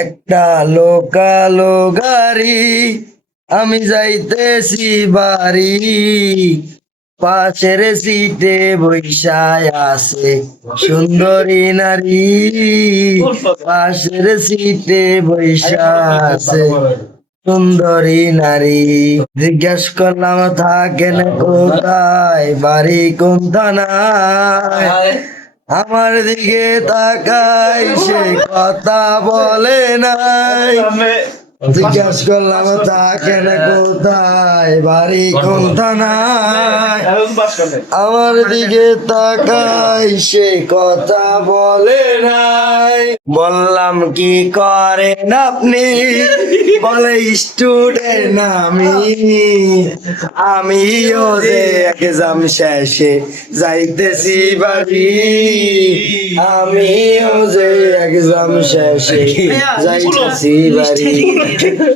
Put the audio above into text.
একটা লোকালো গাড়ি, আমি যাইতেছি বাড়ি। পাশের সিটে বৈশায় আছে সুন্দরী নারী। পাশের সিটে বৈশা আছে সুন্দরী নারী। জিজ্ঞেস করলাম থাকেন কোথায়, বাড়ি কোন থানায়। আমার দিকে তাকাই সে কথা বলে নাই। জিজ্ঞেস করলাম থাকেন কোথায়, বাড়ি কোন থানায়। আমার দিকে তাকাই সে কথা বলে নাই। বললাম কি করেন আপনি, বলে স্টুডেন্ট আমিও যে এক্সাম শেষে যাইতেছি বাড়ি। আমিও যে এক্সাম শেষে যাইতেছি বাড়ি।